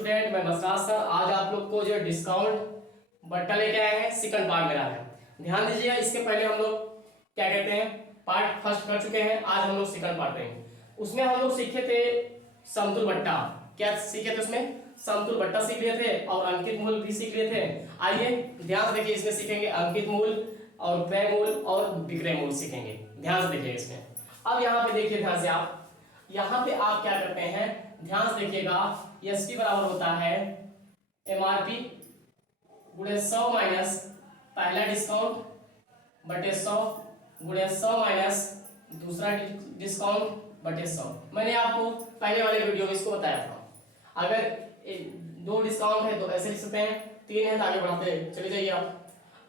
Student, मैं Basraj sir आज आप लोग को जो डिस्काउंट बट्टा लेके आए हैं सेकंड पार्ट मेरा है। ध्यान दीजिएगा, इसके पहले हम लोग क्या कहते हैं पार्ट फर्स्ट कर चुके हैं, आज हम लोग सेकंड पार्ट करेंगे। उसमें हम लोग सीखे थे समतुल बट्टा। क्या सीखे थे उसमें? समतुल बट्टा सीख लिए थे और अंकित मूल भी सीख लिए थे। आइए ध्यान से देखिए, इसमें सीखेंगे अंकित मूल और क्रय मूल और विक्रय मूल सीखेंगे। ध्यान से देखिए इसमें। अब यहाँ पे देखिए ध्यान से, आप यहाँ पे आप क्या करते हैं, ध्यान से देखिएगा, एसपी बराबर होता है एमआरपी गुणे 100 माइनस पहला डिस्काउंट बटे 100 गुणे 100 माइनस दूसरा डिस्काउंट बटे 100। मैंने आपको पहले वाले वीडियो में इसको बताया था। अगर दो डिस्काउंट है तो ऐसे लिख सकते हैं, तीन है तो आगे बढ़ाते चले जाइए आप।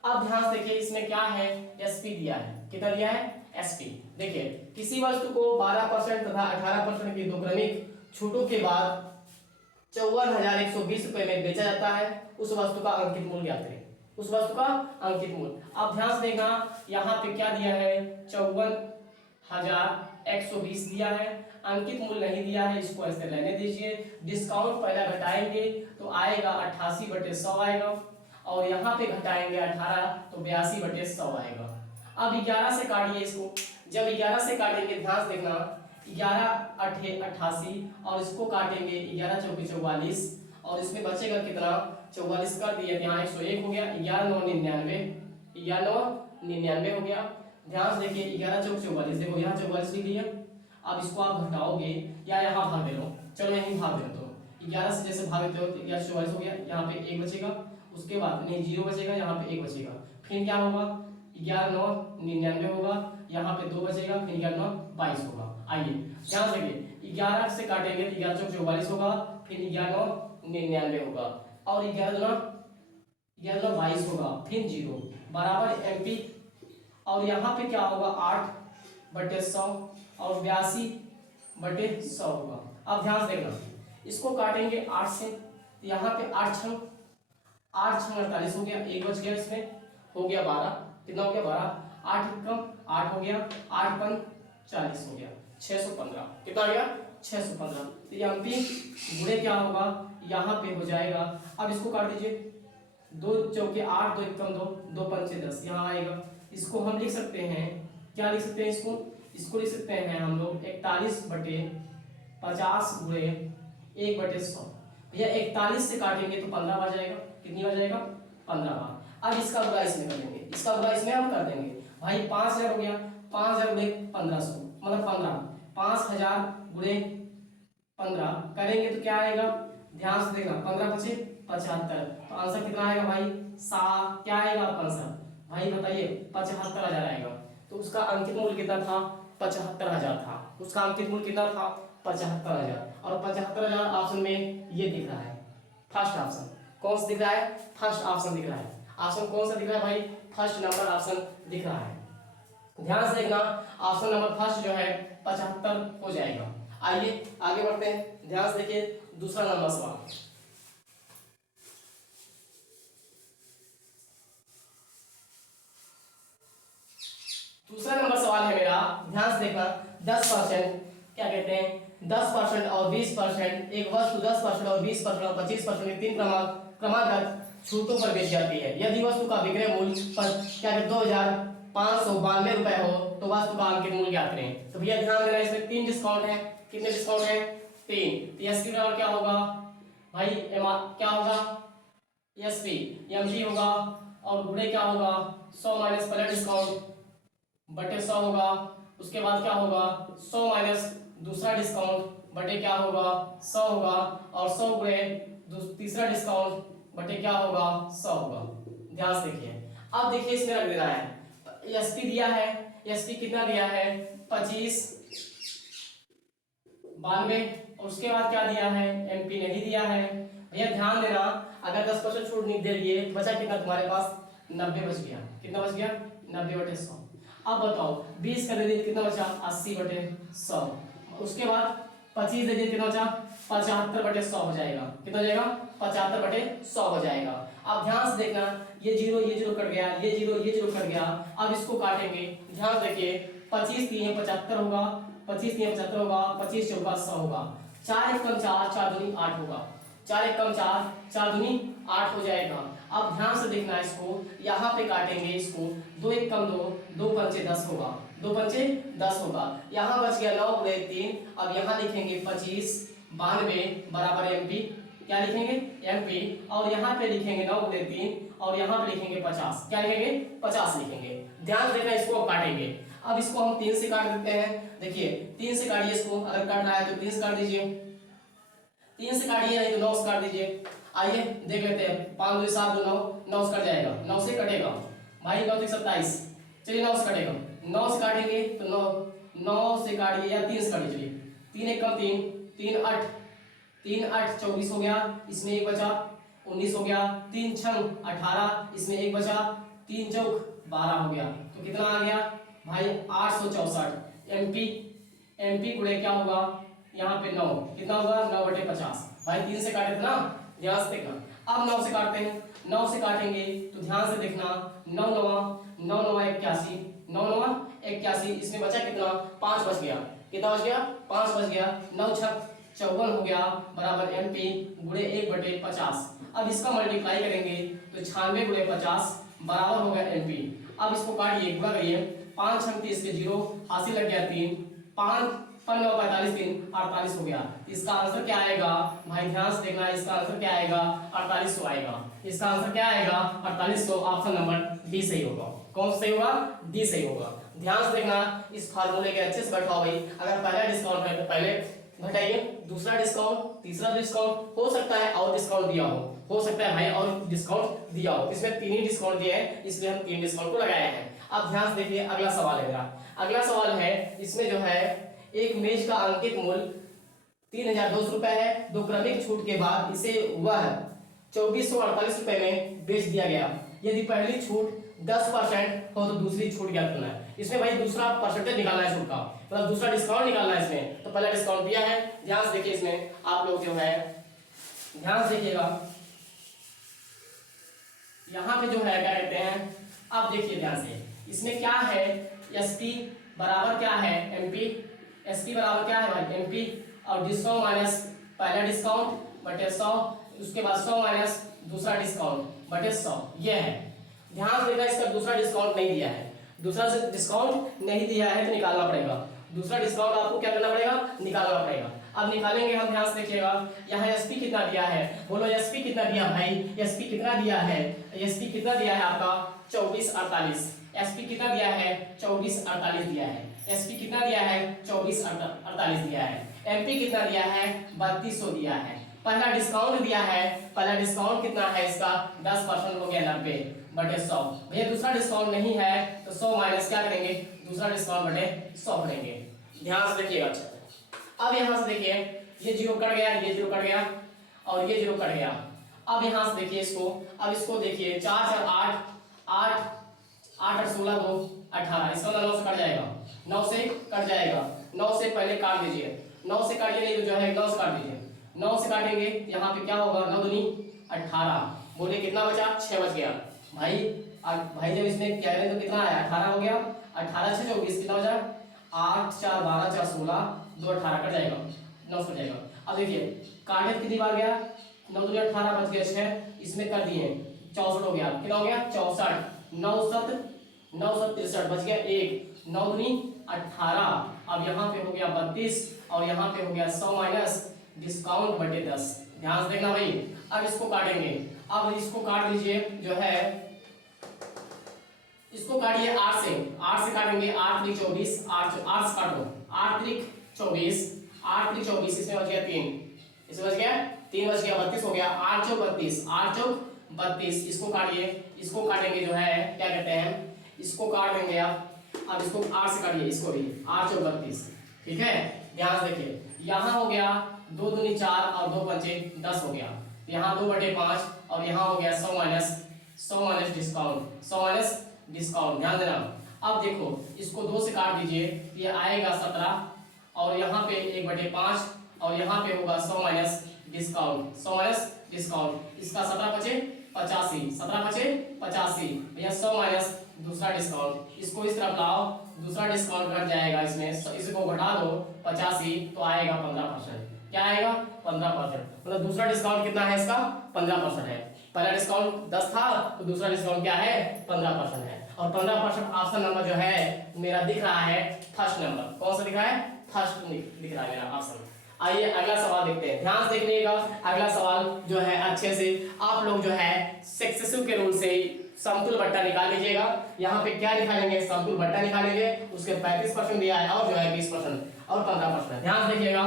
अब ध्यान से देखिए, इसमें क्या है, एसपी दिया है। कितना दिया है? एसपी। देखिए, किसी वस्तु को 12% तथा 18% की दो क्रमिक छूटों के बाद 54,120 रुपए में बेचा जाता है, उस वस्तु का अंकित मूल्य ज्ञात करें। उस वस्तु का अंकित मूल्य। अब ध्यान से देखना, यहाँ पे क्या दिया है, 54,120 दिया है, अंकित मूल्य नहीं दिया है, इसको ऐसे रहने दीजिए। डिस्काउंट पहला घटाएंगे तो आएगा 88/100 आएगा, और यहाँ पे घटाएंगे 18 तो 82/100 आएगा। अब 11 से काटिए इसको। जब 11 से काटेंगे, ध्यान से देखना, 11 8 88 और इसको काटेंगे 11 चौके 44 और इसमें बचेगा कितना, 44 कर दिया, यहाँ 101 हो गया, 11 9 99, 99 हो गया। ध्यान से देखिए, 11 चौक 44, देखो यहाँ 44 लिख दिया। अब इसको आप घटाओगे या यहाँ भाग दे लो, चलो यहीं भाग दे दो। 11 से जैसे भाग देते हो तो 11 44 हो गया, यहाँ पे 1 बचेगा, उसके बाद नहीं 0 बचेगा, यहाँ पे 1 बचेगा, फिर क्या होगा, 11 9 99 होगा, यहाँ पे 2 बचेगा, फिर 11 9 22 होगा। आइए ध्यान से देखिए, 11 से काटेंगे तो 11 चौक 44 होगा, फिर 11 9 99 होगा, और 11 2 22 होगा, फिर 0 बराबर एमपी, और यहाँ पे क्या होगा 8/100 और 82/100 होगा। अब ध्यान से देखना, इसको काटेंगे 8 से, यहाँ पे 8 छंग 48 हो गया, 1 बच गया, इसमें हो गया 12, कितना हो गया 12, 8 कम 8 हो गया, 8 5 40 हो गया, 615। कितना आ गया? 615। तो ये अंतिम गुणे क्या होगा, यहाँ पे हो जाएगा। अब इसको काट दीजिए, 2 चौके 8 2 कम 2 2 5 10 यहाँ आएगा। इसको हम लिख सकते हैं, क्या लिख सकते हैं इसको लिख सकते हैं हम लोग 41/50 गुणे 1/100। भैया 41 से काटेंगे तो 15 बार जाएगा, कितनी बार जाएगा, 15 बार। अब इसका गुणा इसमें कर देंगे, इसका गुणा इसमें हम कर देंगे। भाई 5000 हो गया, 5000 गुणे 1500 मतलब 15, 5000 गुणे 15 करेंगे तो क्या आएगा, ध्यान से देखना, 15 पचे 75, तो आंसर कितना आएगा भाई, क्या आएगा आपका आंसर, भाई बताइए 75,000 आएगा। तो उसका अंकित मूल्य कितना था, 75,000 था। उसका अंकित मूल्य कितना था, 75,000, और 75,000 ऑप्शन में ये दिख रहा है, फर्स्ट ऑप्शन। कौन सा दिख रहा है? फर्स्ट ऑप्शन दिख रहा है। ऑप्शन कौन सा दिख रहा है भाई? फर्स्ट नंबर ऑप्शन दिख रहा है। ध्यान से देखना, ऑप्शन नंबर फर्स्ट जो है 75 हो जाएगा। आइए आगे बढ़ते हैं, ध्यान से देखिए दूसरा नंबर सवाल। दूसरा नंबर सवाल है मेरा, ध्यान से देखना, 10% क्या कहते हैं, 10% और 20%, एक वस्तु 10% और 20% और 25% के तीन क्रमागत छूटों पर बेची जाती है। यदि वस्तु का विक्रय मूल्य क्या कहते 2,592 रुपए हो तो वस्तु का अंकित मूल्य ज्ञात करें। तो भैया ध्यान देना, इसमें 3 डिस्काउंट है। कितने डिस्काउंट है? 3। तो एसपी बराबर क्या होगा भाई, क्या होगा, एसपी एमपी होगा, और गुणे क्या होगा, 100 माइनस पहला डिस्काउंट बटे 100 होगा, उसके बाद क्या होगा 100 माइनस दूसरा डिस्काउंट बटे क्या होगा 100 होगा, और 100 गुणे तीसरा डिस्काउंट बटे क्या होगा 100 होगा। ध्यान से देखिए, अब देखिए इसमें रख देना है, एसपी दिया है, एसपी कितना दिया है 25 92, और उसके बाद क्या दिया है, एमपी नहीं दिया है। भैया ध्यान देना, अगर 10% छूट नहीं दे दिए बचा कितना तुम्हारे पास, 90 बच गया। कितना बच गया, 90/100। अब बताओ 20 कर दे कितना बचा, 80/100। उसके बाद 25 दे दिए कितना बचा, 75/100 हो जाएगा। कितना हो जाएगा, 75/100 हो जाएगा। अब ध्यान से देखना, ये 0 कट गया, ये 0 कट गया। अब इसको काटेंगे, ध्यान देखिए, 25 3 75 होगा, 25 3 75 होगा, 25 चौका 100 होगा, 4 1 4 4 2 8 होगा। 4 एक कम 4, 4 दूनी 8 हो जाएगा। अब ध्यान से देखना इसको, यहाँ पे काटेंगे इसको, 2 एक कम 2, 2 पंचे 10 होगा, 2 पंचे 10 होगा। यहाँ बच गया 9 गुणे 3, अब यहाँ लिखेंगे 25, 92 बराबर एमपी, क्या लिखेंगे एमपी, और यहाँ पे लिखेंगे 9 गुणे 3 और यहाँ पे लिखेंगे 50, क्या लिखेंगे 50 लिखेंगे। ध्यान देना इसको अब काटेंगे। अब इसको हम 3 से काट देते हैं। देखिए 3 से काटिए इसको, अगर काट रहा है तो 3 से काट दीजिए, 3 से काटिए नहीं तो 9 से काट दीजिए। आइए देख लेते हैं, 5 2 7 2 9, 9 से कट जाएगा, 9 से कटेगा भाई, 9 3 27, चलिए 9 से कटेगा, 9 से काटेंगे तो 9 से काटिए या 3 से काटिए, चलिए 3 एक कम 3, 3 8, 3 8 24 हो गया, इसमें एक बचा 19 हो गया, 3 6 18, इसमें एक बचा, 3 चौक 12 हो गया, तो कितना आ गया भाई 864 एमपी। एमपी गुणे क्या होगा यहाँ पे 9, कितना होगा 9/50 भाई, 3 से काटे थे ना, ध्यान से देखना। अब 9 से काटते हैं, 9 से काटेंगे तो ध्यान से देखना, 9 9 81, 9 9 81, इसमें बचा कितना 5 बच गया, कितना बच गया 5 बच गया, 9 6 54 हो गया बराबर एमपी गुणे 1/50। अब इसका मल्टीप्लाई करेंगे तो 96 गुणे 50 बराबर हो गया एमपी। अब इसको काटिए, गुणा करिए, 5 6 30 के 0, हासिल लग गया 3, 5 9 45 3 48 हो गया। इसका आंसर क्या आएगा भाई, ध्यान से देखना, इसका आंसर क्या आएगा 4800 आएगा। इसका आंसर क्या आएगा 4800, ऑप्शन नंबर डी सही होगा। कौन सही होगा, डी सही होगा। ध्यान से देखना, इस फार्मूले के अच्छे से बैठाओ भाई। अगर पहला डिस्काउंट है तो पहले घटाइए, दूसरा डिस्काउंट, तीसरा डिस्काउंट, हो सकता है और डिस्काउंट दिया हो सकता है भाई और डिस्काउंट दिया हो। इसमें 3 ही डिस्काउंट दिए हैं, इसलिए हम 3 डिस्काउंट को लगाए हैं। अब ध्यान से देखिए, अगला सवाल है मेरा। अगला सवाल है, इसमें जो है एक मेज का अंकित मूल्य 3200 रुपए है, 2 क्रमिक छूट के बाद इसे वह 2448 रुपए में बेच दिया गया। यदि पहली छूट 10% हो तो दूसरी छूट ज्ञात करना है। इसमें भाई दूसरा परसेंटेज निकालना है छूट का, मतलब दूसरा डिस्काउंट निकालना है इसमें। तो पहला डिस्काउंट दिया है, ध्यान से देखिए, इसमें आप लोग जो है ध्यान से देखिएगा, यहाँ पे जो है क्या कहते हैं, आप देखिए ध्यान से, इसमें क्या है एसपी बराबर क्या है एमपी, एसपी बराबर क्या है भाई एमपी, और 100 माइनस पहला डिस्काउंट बटे 100, उसके बाद 100 माइनस दूसरा डिस्काउंट बटे 100, ये है। ध्यान से देखना, इसका दूसरा डिस्काउंट नहीं दिया है, दूसरा डिस्काउंट नहीं दिया है तो निकालना पड़ेगा। दूसरा डिस्काउंट आपको क्या करना पड़ेगा, निकालना पड़ेगा। अब निकालेंगे हम, ध्यान से देखिएगा, यहाँ एसपी कितना दिया है, बोलो एसपी कितना दिया भाई, एसपी कितना दिया है, एसपी कितना दिया है आपका 2448, एसपी कितना दिया है 2448 दिया है, एसपी कितना दिया है 2448 दिया है, एमपी कितना दिया है 3200 दिया है। पहला डिस्काउंट दिया है, पहला डिस्काउंट कितना है इसका 10% हो गया 90/100। भैया दूसरा डिस्काउंट नहीं है तो 100 माइनस क्या करेंगे, दूसरा डिस्काउंट बटे 100 करेंगे। ध्यान से देखिएगा अच्छा। अब यहाँ से देखिए, ये 0 कट गया, ये 0 कट गया और ये 0 कट गया। अब यहाँ से देखिए इसको, अब इसको देखिए 4 4 8 8 8 8 16 2 18, इसका 9 से कट जाएगा, 9 से कट जाएगा, 9 से पहले काट दीजिए, 9 से काटिए नहीं तो जो है 9 से काट दीजिए, 9 से काटेंगे यहाँ पे क्या होगा 9 दूनी 18, बोले कितना बचा 6 बच गया भाई। भाई जब इसमें क्या करें तो कितना आया 18 हो गया, 18 6 24 कितना बचा 8 4 12 4 16 2 18 कट जाएगा, 9 कट जाएगा। अब देखिए काटे कितनी बार गया 9 दूनी 18 बच गया 6, इसमें कर दिए 64 हो गया, कितना हो गया 64, 9 7 9 7 63 बच गया 1, 9 दूनी 18, अब यहाँ पे हो गया 32 और यहाँ पे हो गया 100 माइनस डिस्काउंट बटे 10। ध्यान से देखना भाई, अब इसको काटेंगे, अब इसको काट दीजिए जो है, इसको काटिए 8 से काटेंगे, 8 3 24, 8 से काटो, 8 3 24, 8 3 24, इसमें बच गया 3, इसमें बच गया 3 बच गया 32 हो गया, 8 चौक 32, 8 चौक 32, इसको काटिए, इसको काटेंगे जो है क्या कहते हैं, इसको काट देंगे आप। अब इसको 8 से काटिए, इसको भी 8 चौक 32, ठीक है। ध्यान से देखिए, यहाँ हो गया 2 दूनी 4 और 2 पंचे 10 हो गया, यहाँ 2/5 और यहाँ हो गया 100 माइनस डिस्काउंट, 100 माइनस डिस्काउंट, ध्यान देना। अब देखो इसको 2 से काट दीजिए, ये आएगा 17 और यहाँ पे 1/5 और यहाँ पे होगा 100 माइनस डिस्काउंट, 100 माइनस डिस्काउंट, इसका 17 बचे 85, 17 बचे 85 भैया 100 माइनस दूसरा डिस्काउंट, इसको इस तरफ लाओ, दूसरा डिस्काउंट घट जाएगा इसमें, इसको घटा दो 85 तो आएगा 15%, क्या आएगा 15%, मतलब दूसरा डिस्काउंट कितना है इसका 15% है। पहला डिस्काउंट 10 था तो दूसरा डिस्काउंट क्या है 15% है। और 15% ऑप्शन नंबर जो है मेरा दिख रहा है फर्स्ट नंबर। कौन सा दिख रहा है फर्स्ट दिख रहा है मेरा ऑप्शन। आइए अगला सवाल देखते हैं, ध्यान से देखिएगा। अगला सवाल जो है अच्छे से आप लोग जो है सक्सेसिव के रूल से समतुल बट्टा निकाल लीजिएगा। यहाँ पे क्या निकालेंगे समतुल बट्टा निकालेंगे, उसके 35% दिया है और जो है 20% और 15%। ध्यान से देखिएगा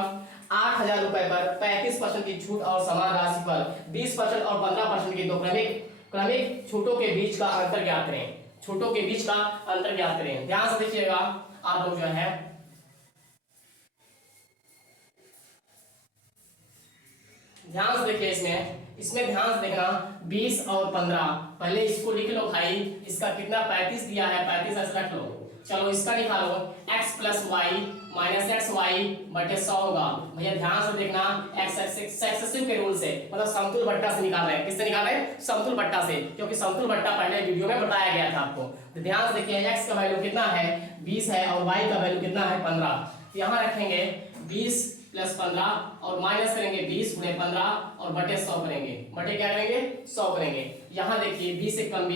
8,000 रुपए पर 35% की छूट और समान राशि पर 20% और 15% की दो क्रमिक छूटों के बीच का अंतर ज्ञात करें। छूटों के बीच का अंतर ज्ञात करें। ध्यान से देखिएगा आप लोग जो है ध्यान से देखिए इसमें ध्यान से देखना 20 और 15 पहले इसको लिख लो भाई। इसका कितना 35 दिया है 35 ऐसे रख लो। चलो इसका निकालो x plus y minus x y बटे 100 होगा। भैया ध्यान से देखना x सक्सेसिव के रूल से मतलब समतुल बट्टा से निकाल रहे हैं। किससे निकाल रहे हैं समतुल बट्टा से, क्योंकि समतुल बट्टा पहले वीडियो में बताया गया था आपको। तो ध्यान से देखिए x का वैल्यू कितना है 20 है और y का वैल्यू कितना है 15। यहाँ रखेंगे 20 प्लस 15 और माइनस करेंगे 20 गुणे 15 और बटे 100 करेंगे। बटे क्या करेंगे 100 करेंगे। यहाँ देखिए 20 एक कम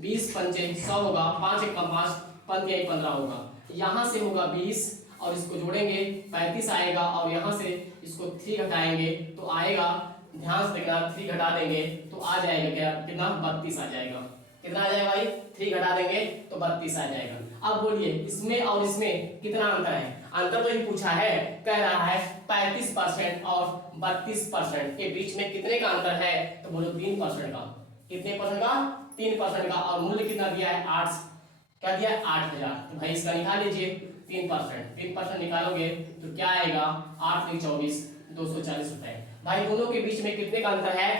20 पंचे 100 होगा, 5 एक कम 5 5 एक 15 होगा। यहाँ से होगा 20 और इसको जोड़ेंगे 35 आएगा और यहाँ से इसको 3 घटाएंगे तो आएगा, ध्यान से देखना 3 घटा देंगे तो आ जाएगा क्या कितना 32 आ जाएगा। कितना आ जाएगा भाई 3 घटा देंगे तो 32 आ जाएगा। अब बोलिए इसमें और इसमें कितना अंतर है। अंतर तो ही पूछा है, कह रहा है 35% और 32% के बीच में कितने का अंतर है, तो बोलो 3% का। कितने परसेंट का 3% का। और मूल्य कितना दिया है 8, क्या दिया है 8,000। तो भाई इसका निकाल लीजिए 3% निकालोगे तो क्या आएगा 8 × 24 240 रुपए। भाई दोनों के बीच में कितने का अंतर है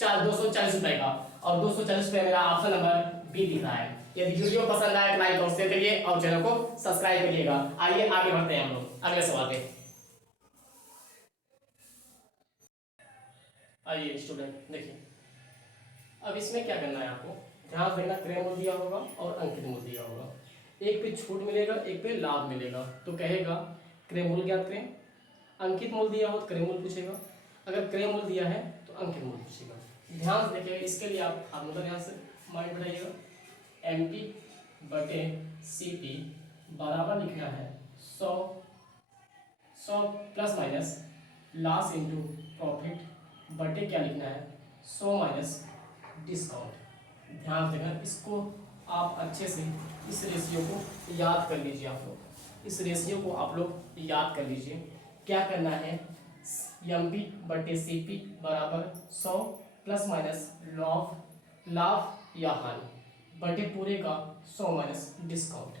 240 रुपए का। और 240 रुपए मेरा ऑप्शन नंबर बी दिख रहा है। यदि वीडियो पसंद आए तो लाइक और शेयर करिए और चैनल को सब्सक्राइब करिएगा। आइए आगे बढ़ते हैं हम लोग अगले सवाल पे। आइए स्टूडेंट देखिए अब इसमें क्या करना है आपको, ध्यान देखना क्रय मूल्य दिया होगा और अंकित मूल्य दिया होगा। एक पे छूट मिलेगा एक पे लाभ मिलेगा। तो कहेगा क्रय मूल्य ज्ञात करें। अंकित मूल्य दिया हो तो क्रय मूल्य पूछेगा, अगर क्रय मूल्य दिया है तो अंकित मूल्य पूछेगा। ध्यान से देखिएगा इसके लिए आप फार्मूला यहाँ से माइंड बनाइएगा। MP बटे CP बराबर लिखना है 100 plus minus loss into profit बटे क्या लिखना है 100 माइनस डिस्काउंट। ध्यान देना इसको आप अच्छे से इस रेशियो को याद कर लीजिए। आप लोग इस रेशियो को आप लोग याद कर लीजिए। क्या करना है MP बटे CP बराबर 100 प्लस माइनस लाभ या हानि बटे पूरे का 100 माइनस डिस्काउंट।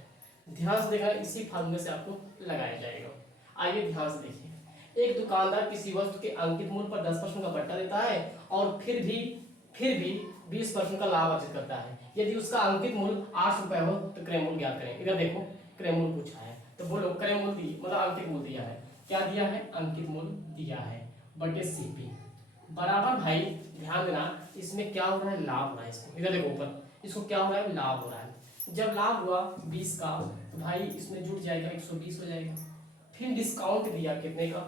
ध्यान से देखना इसी फार्मूले से आपको लगाया जाएगा। आइए ध्यान से देखिए एक दुकानदार किसी वस्तु के अंकित मूल्य पर 10% का बट्टा देता है और फिर भी 20% का लाभ अर्जित करता है। यदि उसका अंकित मूल्य 8 रुपए हो तो क्रय मूल्य ज्ञात करें। इधर देखो क्रय मूल्य पूछा है तो बोलो क्रय मूल्य मतलब अंकित मूल्य दिया है। क्या दिया है अंकित मूल्य दिया है बटे CP बराबर। भाई ध्यान देना इसमें क्या हो रहा है लाभ हो रहा है। इसको इधर देखो ऊपर इसको क्या हो रहा है लाभ हो रहा है। जब लाभ हुआ 20 का तो भाई इसमें जुट जाएगा 120 हो जाएगा। फिर डिस्काउंट दिया कितने का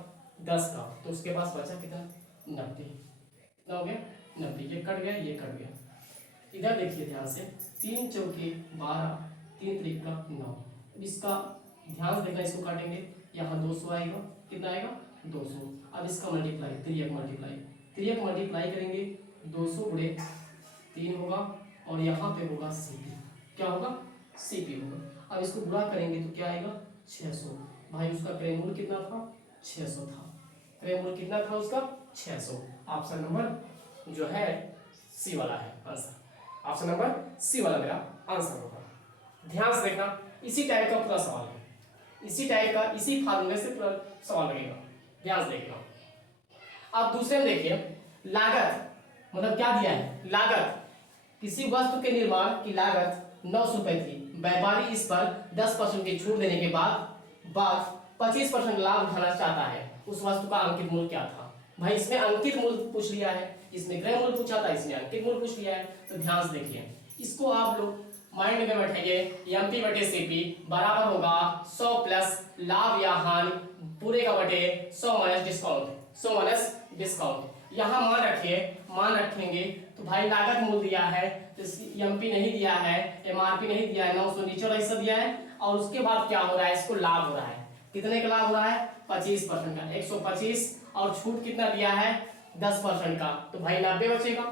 10 का तो उसके पास बचा कितना 90। कितना हो गया 90। ये कट गया ये कट गया। इधर देखिए ध्यान से 3 चौके 12 3 त्रिक का 9। इसका ध्यान से देखना इसको काटेंगे यहाँ 200 आएगा। कितना आएगा 200। अब इसका मल्टीप्लाई 3 मल्टीप्लाई करेंगे 200 गुणे 3 होगा और यहाँ पे होगा CP। क्या होगा CP होगा। अब इसको गुणा करेंगे तो क्या आएगा 600। भाई उसका क्रय मूल्य कितना था 600 था। क्रय मूल्य कितना था उसका 600। ऑप्शन नंबर जो है C वाला है आंसर। ऑप्शन नंबर C वाला मेरा आंसर होगा। ध्यान से देखना इसी टाइप का पूरा सवाल है, इसी टाइप का इसी फार्मूले से पूरा सवाल लगेगा। ध्यान से देखना। अब दूसरे में देखिए लागत मतलब क्या दिया है लागत। किसी वस्तु के निर्माण की लागत 900 रुपए थी। व्यापारी इस पर 10% की छूट देने के बाद 25% लाभ उठाना चाहता है। उस वस्तु का अंकित मूल्य क्या था। भाई इसमें अंकित मूल्य पूछ लिया है, इसमें क्रय मूल्य पूछा था, इसमें अंकित मूल्य पूछ लिया है। तो ध्यान से देखिए इसको आप लोग माइंड में बैठेंगे। MP बटे CP बराबर होगा 100 प्लस लाभ या हानि पूरे का बटे 100 माइनस डिस्काउंट। 100 minus discount. यहाँ मान रखेंगे तो भाई लागत मूल्य दिया है, तो एमपी नहीं दिया है, एमआरपी नहीं दिया है, 900 नीचे वाला हिस्सा दिया है, और उसके बाद क्या हो रहा है, इसको लाभ हो रहा है। कितने का लाभ हो रहा है, 25% का, 125, और छूट कितना दिया है, 10% का, तो भाई 90 बचेगा,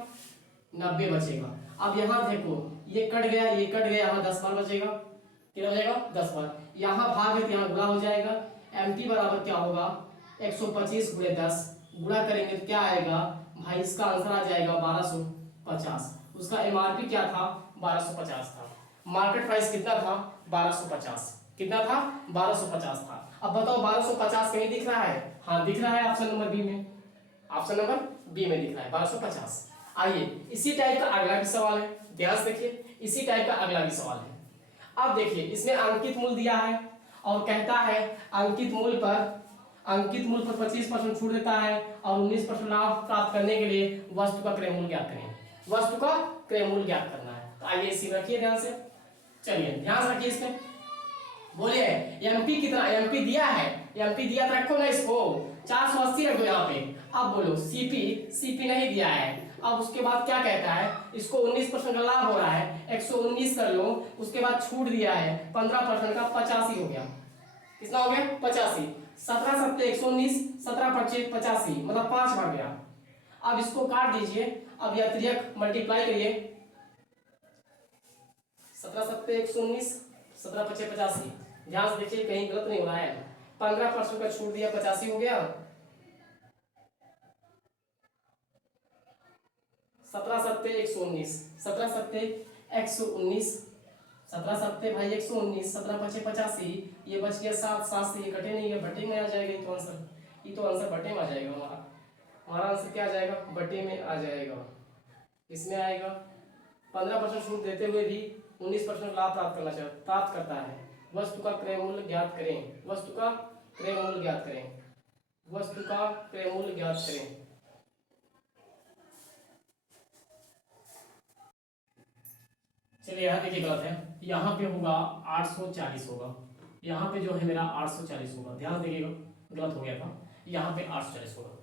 90 बचेगा। अब यहाँ देखो ये कट गया, ये कट गया, यहाँ 10 बार बचेगा, कितना बचेगा, 10 बार। यहाँ भाग है तो यहाँ गुणा हो जाएगा, एमटी बराबर क्या होगा, 125 गुणे 10, गुणा करेंगे तो क्या आएगा भाई, इसका आंसर आ जाएगा 1250। उसका एमआरपी क्या था, 1250 था। मार्केट प्राइस कितना था, 1250। कितना था, 1250 था। अब बताओ 1250 कहीं दिख रहा है, हाँ दिख रहा है, ऑप्शन नंबर बी में, ऑप्शन नंबर बी में दिख रहा है 1250। आइए इसी टाइप का अगला भी सवाल है, ध्यान से देखिए, इसी टाइप का अगला भी सवाल है। अब देखिए इसमें अंकित मूल्य दिया है और कहता है अंकित मूल्य पर 25% छूट देता है और 19% लाभ प्राप्त करने के लिए वस्तु का क्रय मूल्य ज्ञात करें। वस्तु का क्रय मूल्य ज्ञात करना है, तो आइए इसी रखिए ध्यान से, चलिए ध्यान से रखिए इसमें। बोलिए एमपी कितना, एमपी दिया है, एमपी दिया तो रखो ना इसको, 480 रख दो यहाँ पे। अब बोलो सीपी नहीं दिया है। अब उसके बाद क्या कहता है, इसको 19% का लाभ हो रहा है, 119 कर लो, उसके बाद छूट दिया है 15% का, 85 हो गया। कितना हो गया, 85। 17 सत्ते 119, 17 पच्चीस 85, मतलब 5 भाग गया। अब इसको काट दीजिए, अब यह त्रियक मल्टीप्लाई करिए, 17 सत्ते 119, 17 पच्चीस 85। ध्यान से देखिए कहीं गलत नहीं हो रहा है, 15% का छूट दिया, 85 हो गया। 17 सत्ते 119, 17 सत्ते 119, 17 सत्ते भाई 119, 17 पच्चीस 85, ये बच गया 7, 7 से ये कटे नहीं है, बटे में आ जाएगा। ये तो आंसर बटे में आ जाएगा हमारा आंसर क्या आ जाएगा, बटे में आ जाएगा। इसमें आएगा 15% छूट देते हुए भी 19% लाभ प्राप्त करता है। वस्तु का क्रय मूल्य ज्ञात करें, वस्तु का क्रय मूल्य ज्ञात करें, वस्तु का क्रय मूल्य ज्ञात करें। चलिए यहाँ देखिए गलत है, यहाँ पे होगा 840 होगा, यहाँ पे जो है मेरा 840 होगा। ध्यान देखिएगा गलत हो गया था, यहाँ पे 840 होगा।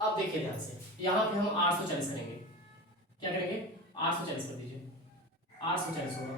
अब देखिए ध्यान से, यहाँ पे हम 840 करेंगे, क्या करेंगे, 840 कर दीजिए, 840 होगा।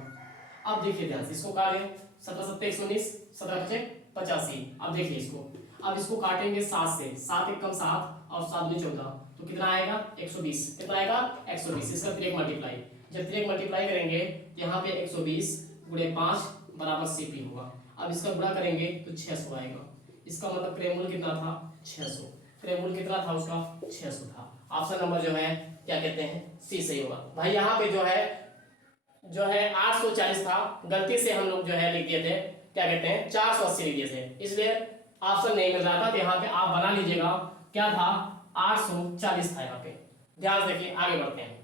अब देखिए ध्यान से, इसको काटें, 17 सत्ते 119, 17 पच्चीस 85। अब देखिए इसको, अब इसको काटेंगे 7 से, 7 एक कम 7 और 7 दूनी 14, तो कितना आएगा 120। कितना आएगा 120। इसका त्रियक मल्टीप्लाई, जब त्रियक मल्टीप्लाई करेंगे यहाँ पे 120 गुणे 5 बराबर सीपी होगा। अब इसका गुणा करेंगे तो 600 आएगा। इसका मतलब क्रय मूल्य कितना था, 600। क्रय मूल्य कितना था उसका, 600 था। ऑप्शन नंबर जो है क्या कहते हैं, सी सही होगा। भाई यहाँ पे जो है 840 था, गलती से हम लोग जो है लिख दिए थे, क्या कहते हैं 480 लिख दिए थे, इसलिए ऑप्शन नहीं मिल रहा था। तो यहाँ पे आप बना लीजिएगा, क्या था 840 था यहाँ पे। ध्यान देखिए आगे बढ़ते हैं।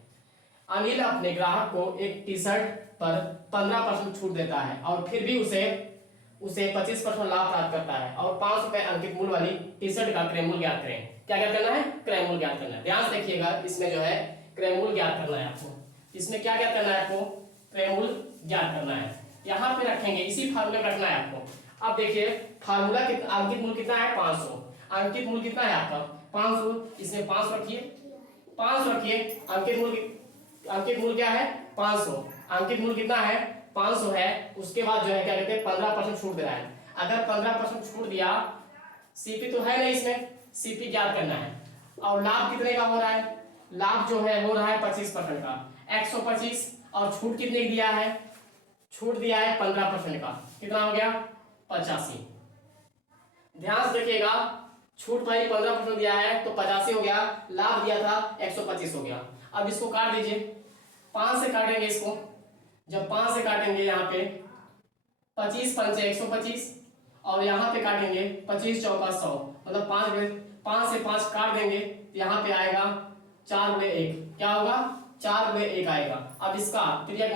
अनिल अपने ग्राहक को एक टी शर्ट पर 15% छूट देता है और फिर भी उसे 25% लाभ प्राप्त करता है और 5 रुपए अंकित मूल्य वाली टी शर्ट का क्रय मूल्य ज्ञात करें। क्या करना है, क्रय मूल्य ज्ञात करना है। ध्यान से देखिएगा, इसमें जो है क्रय मूल्य ज्ञात करना है आपको। इसमें क्या ज्ञात करना है आपको, क्रय मूल्य ज्ञात करना है। यहाँ पे रखेंगे, इसी फार्मूले में रखना है आपको। अब देखिए फार्मूला अंकित मूल्य कितना है, 500। अंकित मूल्य कितना है आपका 500, इसमें 5 रखिए, 5 रखिए। अंकित मूल्य क्या है 500, अंकित मूल्य कितना है 500 है। उसके बाद जो है क्या कहते हैं 15% छूट दे रहा है। अगर 15% छूट दिया, सीपी तो है नहीं इसमें, सीपी ज्ञात करना है। और लाभ कितने का हो रहा है, लाभ जो है हो रहा है 25% का, 125 और छूट कितने की दिया है, छूट दिया है 15% का, कितना हो गया 85। ध्यान से देखिएगा, छूट भाई 15% दिया है तो 85 हो गया, लाभ दिया था 125 हो गया। अब इसको काट दीजिए, 5 से काटेंगे इसको, जब 5 से काटेंगे यहाँ पे 25 पंचे 125 और यहाँ पे काटेंगे 25 चौका 100, मतलब 5 से 5 काट देंगे तो यहाँ पे आएगा 4 गुणे 1, क्या होगा 4 गुणे 1 आएगा। अब इसका त्रियक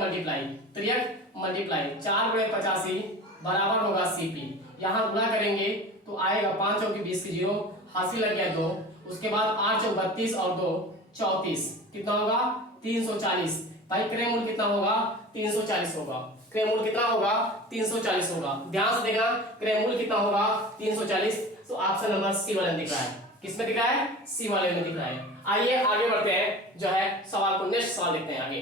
मल्टीप्लाई 4 गुणे 85 बराबर होगा सीपी। यहाँ गुणा करेंगे तो आएगा 5 चौकी 20 की 0, हासिल लग गया 2, उसके बाद 8 चौक 32 और 2 34, कितना होगा 340। भाई क्रय मूल्य कितना होगा 340 होगा, क्रय मूल्य कितना होगा 340 होगा। ध्यान से देखना, क्रय मूल्य कितना होगा 340। तो ऑप्शन नंबर सी वाला दिख रहा है, किस में दिख रहा है? सी वाले में दिख रहा है। आइए आगे बढ़ते हैं, जो है सवाल को, नेक्स्ट सवाल देखते हैं आगे।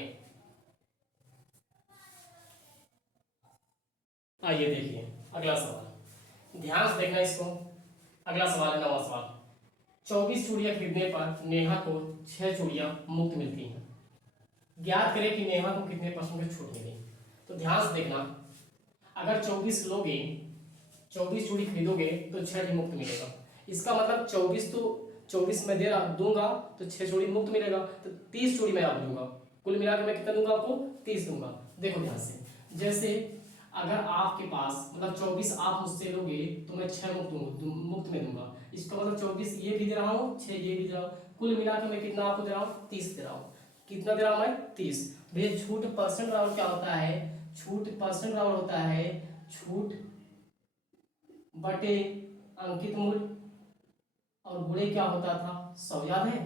आइए देखिए अगला सवाल, ध्यान से देखना इसको। अगला सवाल है 9वां सवाल। 24 चूड़ियां खरीदने पर नेहा को 6 चूड़ियां मुफ्त मिलती हैं। ज्ञात करें कि नेहा को कितने परसेंट की छूट मिली। तो ध्यान से देखना, अगर 24 लोगे, 24 चूड़ी खरीदोगे तो 6 ही मुफ्त मिलेगा। इसका मतलब 24 तो 24 में दूंगा तो 6 चूड़ी मुफ्त मिलेगा, तो 30 चूड़ी मैं आपको दूंगा। कुल मिलाकर मैं कितना दूंगा आपको? 30 दूंगा। देखो ध्यान से, जैसे अगर आपके पास मतलब 24 आप मुझसे लोगे तो मैं 6 मुफ्त में दूंगा। इसका मतलब 24 ये भी दे रहा हूँ, 6 ये भी दे रहा हूँ, कुल मिलाकर मैं कितना आपको दे रहा हूँ? 30 दे रहा हूँ। कितना दे रहा हूँ मैं? 30। भैया छूट परसेंट राउंड क्या होता है? छूट परसेंट राउंड होता है छूट बटे अंकित मूल्य और गुणे क्या होता था? 100। याद है?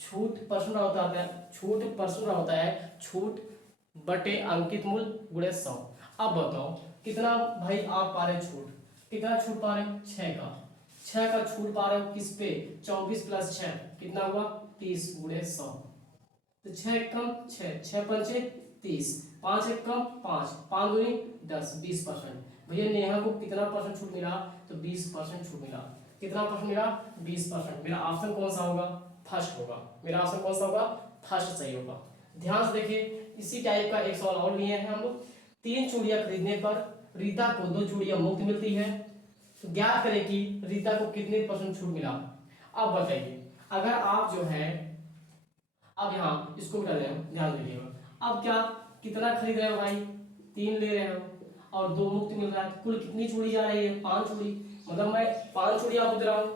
छूट परसेंट होता है, छूट परसेंट होता है छूट बटे अंकित मूल्य गुणे 100। अब बताओ कितना भाई आप पा रहे छूट? कितना छूट पा रहे हो? 6 का। 6 का छूट पा रहे हो किस पे? 24 प्लस 6 कितना हुआ? 30 गुणे 100। तो 6 एक कम 6, 6 पंचे 30, 5 एक कम 5, 5 दूनी 10, 20%। भैया नेहा को कितना परसेंट छूट मिला? तो 20% छूट मिला। कितना परसेंट मिला? 20%। मेरा ऑप्शन कौन सा होगा? फर्स्ट होगा। मेरा ऑप्शन कौन सा होगा? फर्स्ट सही होगा। ध्यान से देखिए, इसी टाइप का एक सवाल और लिए हैं हम लोग। 3 चूड़ियां खरीदने पर रीता को 2 चूड़ियां मुफ्त मिलती है, तो ज्ञात करें कि रीता को कितने परसेंट छूट मिला। अब बताइए, अगर आप जो है अब यहाँ इसको कर रहे हो, ध्यान दीजिएगा। अब क्या कितना खरीद रहे हो भाई? 3 ले रहे हो और 2 मुफ्त मिल रहा है, कुल कितनी चूड़ी जा रही है? 5 चूड़ी। मतलब मैं 5 चूड़ी आपको दे रहा हूँ,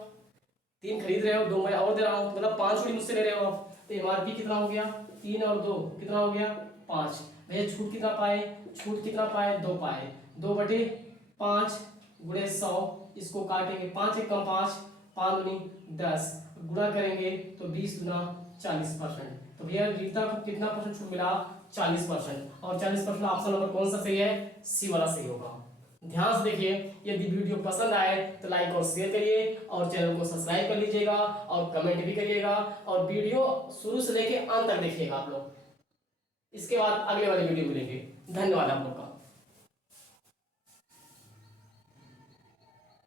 3 खरीद रहे हो, 2 मैं और दे रहा हूँ, मतलब 5 चूड़ी मुझसे ले रहे हो आप। तो एमआरपी कितना हो गया? 3 और 2 कितना हो गया? 5। भैया छूट कितना पाए? छूट कितना पाए? 2 पाए। 2 बटे 5 गुणे 100, इसको काटेंगे, 5 एक कम 5, 5 दूनी 10, गुणा करेंगे तो 20 गुना 40%। तो भैया रीता को कितना परसेंट छूट मिला? 40%। और 40% ऑप्शन नंबर कौन सा सही है? सी वाला सही होगा। ध्यान से देखिए, यदि वीडियो पसंद आए तो लाइक और शेयर करिए और चैनल को सब्सक्राइब कर लीजिएगा और कमेंट भी करिएगा और वीडियो शुरू से लेके अंत तक देखिएगा आप लोग। इसके बाद अगले वाले वीडियो मिलेंगे। धन्यवाद आप लोग का।